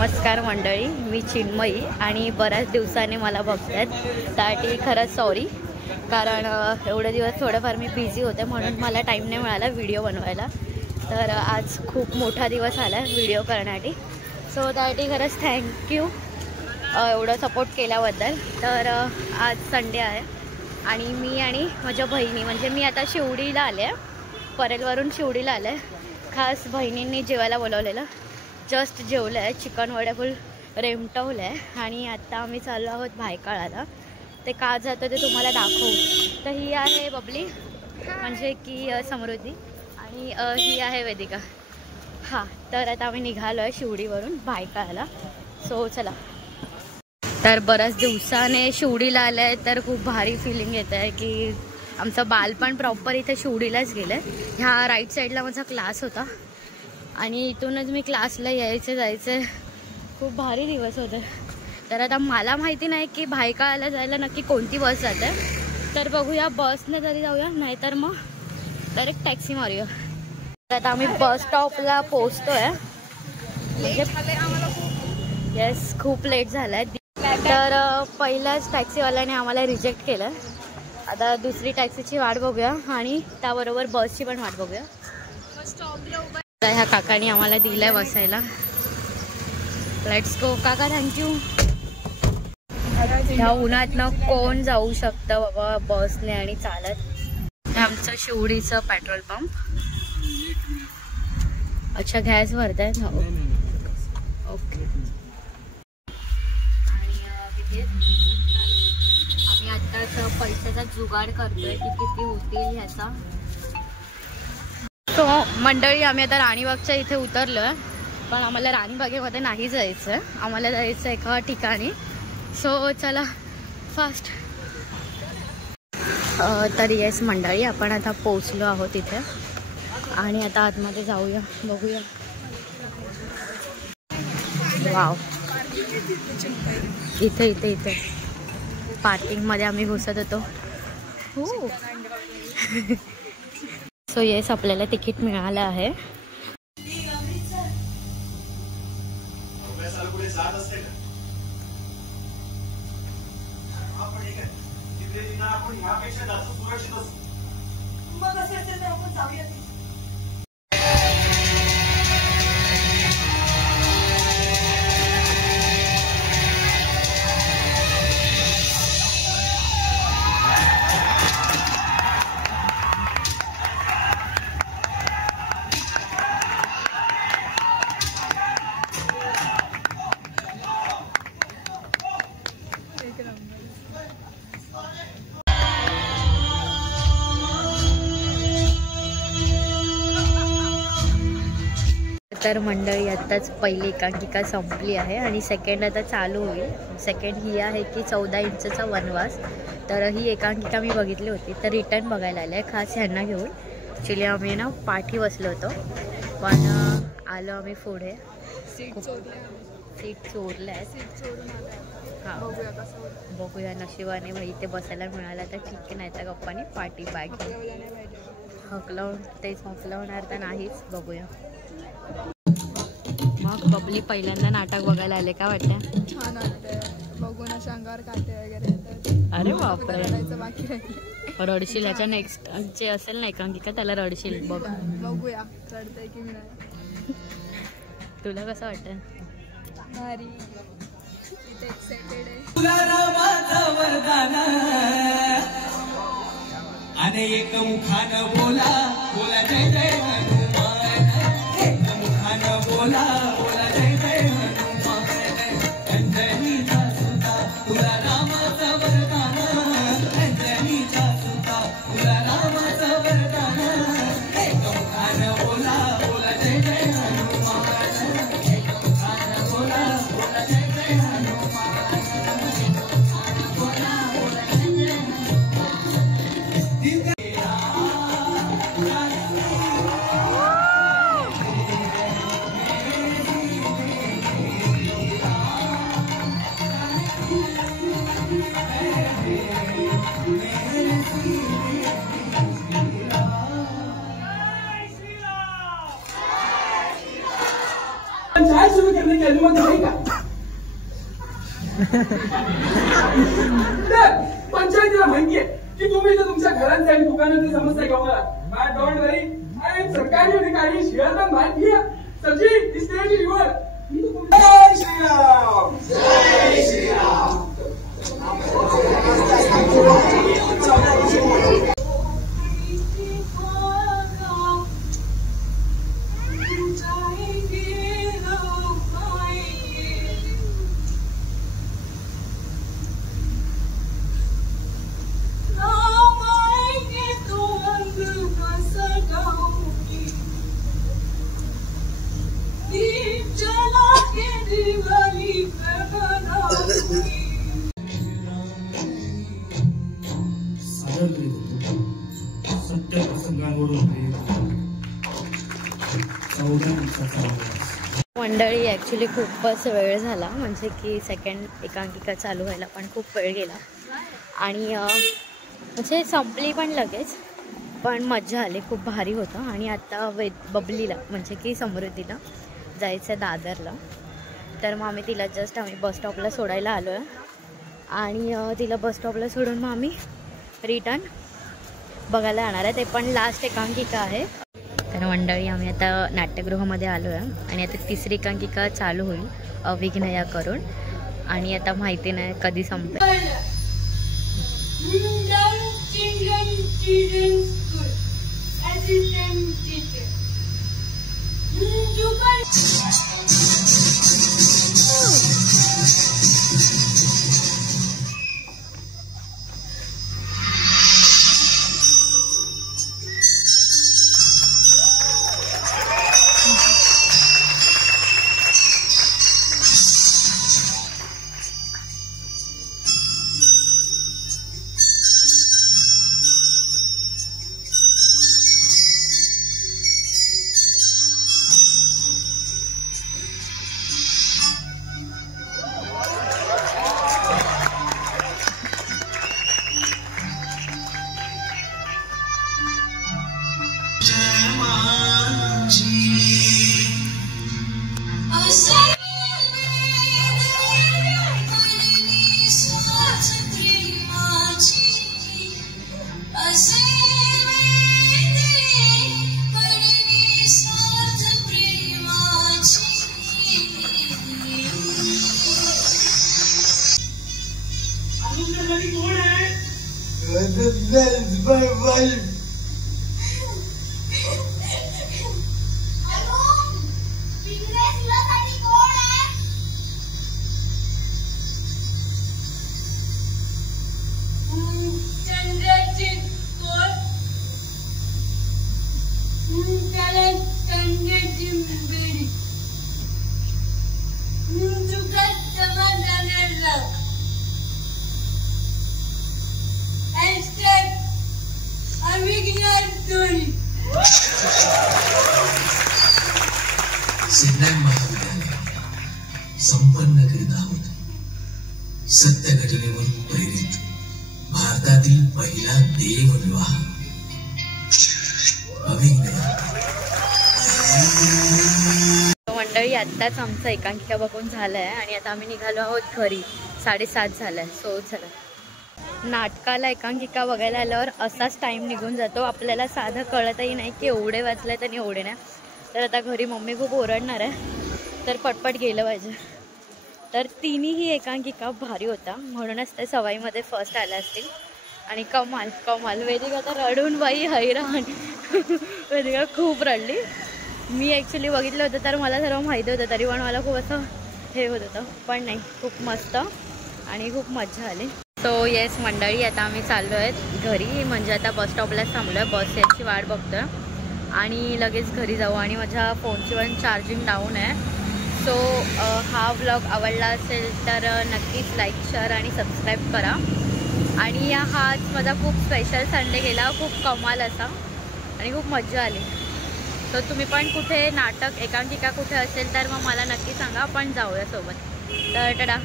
नमस्कार मंडळी, मी चिन्मयी आणि बऱ्याच दिवसाने मला बघतात त्यासाठी खरंच सॉरी, कारण एवढे दिवस थोडंफार मी बिझी होते म्हणून मला टाईम नाही मिळाला व्हिडिओ बनवायला. तर आज खूप मोठा दिवस आला व्हिडिओ करण्यासाठी, सो त्यासाठी खरंच थँक्यू एवढं सपोर्ट केल्याबद्दल. तर आज संडे आहे आणि मी आणि माझ्या बहिणी, म्हणजे मी आता शिवडीला आले आहे, परेलवरून शिवडीला आले. खास बहिणींनी जेवायला बोलवलेलं, जस्ट जेवलं आहे, चिकन वडे फुल रेमटवलं आहे आणि आता आम्ही चाललो आहोत भायखळ्याला. ते का जातं ते तुम्हाला दाखवू. तर ही आहे बबली, म्हणजे की समृद्धी, आणि ही आहे वेदिका. हां, तर आता आम्ही निघालो आहे शिवडीवरून भायखळ्याला. सो चला. तर बऱ्याच दिवसाने शिवडीला आलं आहे, तर खूप भारी फिलिंग येतं आहे की आमचं बालपण प्रॉपर इथे शिवडीलाच गेलं आहे. ह्या राईट साईडला माझा क्लास होता आणि इथूनच मी क्लासला जायचं खूप भारी दिवस होते. तर आता मला माहिती नाही की भायखळ्याला जायला नक्की कोणती बस जाते, तर बघूया बसने जरी जाऊया, नाहीतर मग डायरेक्ट टॅक्सी मारूया. तर आता आम्ही बस स्टॉपला पोचतो आहे, म्हणजे येस खूप लेट झाला आहे. तर पहिल्याच टॅक्सीवाल्याने आम्हाला रिजेक्ट केलं. आता दुसरी टॅक्सीची वाट बघूया आणि त्याबरोबर बसची पण वाट बघूया. ह्या काकांनी आम्हाला दिलंय बसायला. लेट्स गो काका, थँक्यू. ह्या उन्हातनं कोण जाऊ शकतं बाबा बसने आणि चालत. आमचं शिवडीचं पेट्रोल पंप. अच्छा, गॅस भरतायत ना. ओके. आणि आम्ही आत्ताच पैशाचा जुगाड करतोय की किती होतील ह्याचा. सो मंडळी, आम्ही आता राणीबागच्या इथे उतरलो आहे, पण आम्हाला राणीबागेमध्ये नाही जायचं आहे, आम्हाला जायचं आहे एका ठिकाणी. सो चला फास्ट. तर येस मंडळी, आपण आता पोचलो आहोत इथे आणि आता आतमध्ये जाऊया, बघूया. वाव, इथे इथे इथे पार्किंगमध्ये आम्ही घुसत होतो. हो. सो येस, आपल्याला तिकीट मिळालं आहे. तर मंडळी, आत्ताच पहिली एकांकिका संपली आहे आणि सेकंड आता चालू होईल. सेकंड ही आहे की 14 इंचचा वनवास. तर ही एकांकिका मी बघितली होती, तर रिटर्न बघायला आले आहे खास ह्यांना घेऊन. ॲक्च्युली आम्ही ना पाठी बसलो होतो, पण आलो आम्ही पुढे. सीट चोरल्या आहेत. हां, बघूया नशिबाने भाई ते बसायला मिळालं तर ठीक आहे, नाही तर गप्पाने पाठी बॅग हकलवणार तर नाहीच. बघूया. मग बबली पहिल्यांदा नाटक बघायला आले, का वाटतं? छान वाटतंय बघून, अशा अंगावर काटे वगैरे. अरे बापरे, रडशील. ह्याच्या नेक्स्ट जे असेल ना एकांकिका, त्याला रडशील. बघूया रडतंय की नाही. तुला कसं वाटतं? भारी, एक्साइटेड आहे. अनेक मुखानं बोला बोला जय जय हनुमान, एक मुखानं बोला बोला जय जय हनुमान. अंजनीचा सुता तुला रामाचं वरदान, अंजनीचा सुता तुला रामाचं वरदान. एक मुखानं बोला बोला जय जय हनुमान, एक मुखानं बोला बोला जय जय हनुमान, एक मुखानं बोला बोला जय जय हनुमान. जन्म नाही का? पंचायतीला माहितीये की तुम्ही इथं तुमच्या घरांची आणि दुकानाची समस्या घेऊन आलात. डोंट वरी, आणि सरकारी अधिकारी शिवाय माहिती आहे. सचिन स्टेज निवड. जय श्रीराम. जय श्रीराम. सत्य प्रसंगांवरून मंडळी ॲक्च्युली खूपच वेळ झाला, म्हणजे की सेकंड एकांकिका चालू व्हायला पण खूप वेळ गेला आणि म्हणजे संपली पण लगेच, पण मजा आली, खूप भारी होतं. आणि आता बबलीला म्हणजे की समृद्धीला जायचं दादरला, तर मग आम्ही तिला आम्ही बस स्टॉपला सोडायला आलो आहे आणि तिला बस स्टॉपला सोडून मग आम्ही रिटर्न बघायला जाणार आहे. ते पण लास्ट एकांकिका आहे. तर मंडळी आम्ही आता नाट्यगृहामध्ये आलो आहे आणि आता तिसरी एकांकिका चालू होईल अविघ्नया करून, आणि आता माहिती नाही कधी संपेल. सिद्धांत महाविद्यालय संपन्न करीत आहोत सत्य घटनेवर प्रेरित भारतातील पहिला देवविवाह अविघ्नया. मंडळी आत्ताच आमचं एकांकिका बघून झालं आहे आणि आता आम्ही निघालो आहोत घरी. 7:30 झालं आहे, सो झालं. नाटकाला एकांकिका बघायला आल्यावर असाच टाईम निघून जातो, आपल्याला साधं कळतही नाही की एवढे वाचले तर एवढे नाही. तर आता घरी मम्मी खूप ओरडणार आहे, तर पटपट गेलं पाहिजे. तर तिन्ही एकांकिका भारी होता, म्हणूनच ते सवाईमध्ये फर्स्ट आल्या असतील. आणि कमाल कमाल. वेदिका तर रडून बाई हैराण. वेदिका खूप रडली. मी ॲक्च्युली बघितलं होतं तर मला सर्व माहिती होतं, तरी पण मला खूप असं हे होत होतं, पण नाही, खूप मस्त आणि खूप मजा आली. सो येस मंडळी, आता आम्ही चाललो आहेत घरी, म्हणजे आता बस स्टॉपलाच थांबलो आहे, बस याची वाट बघतो आहे आणि लगेच घरी जाऊ. आणि माझ्या फोनची पण चार्जिंग डाऊन आहे. सो हा व्लॉग आवडला असेल तर नक्कीच लाईक, शेअर आणि सबस्क्राईब करा. आणि हाच माझा खूप स्पेशल संडे गेला, खूप कमाल असा आणि खूप मजा आली. तर तुम्ही पण कुठे नाटक एकांकिका कुठे असेल तर मग मला नक्की सांगा, आपण जाऊया सोबत. तर टाटा.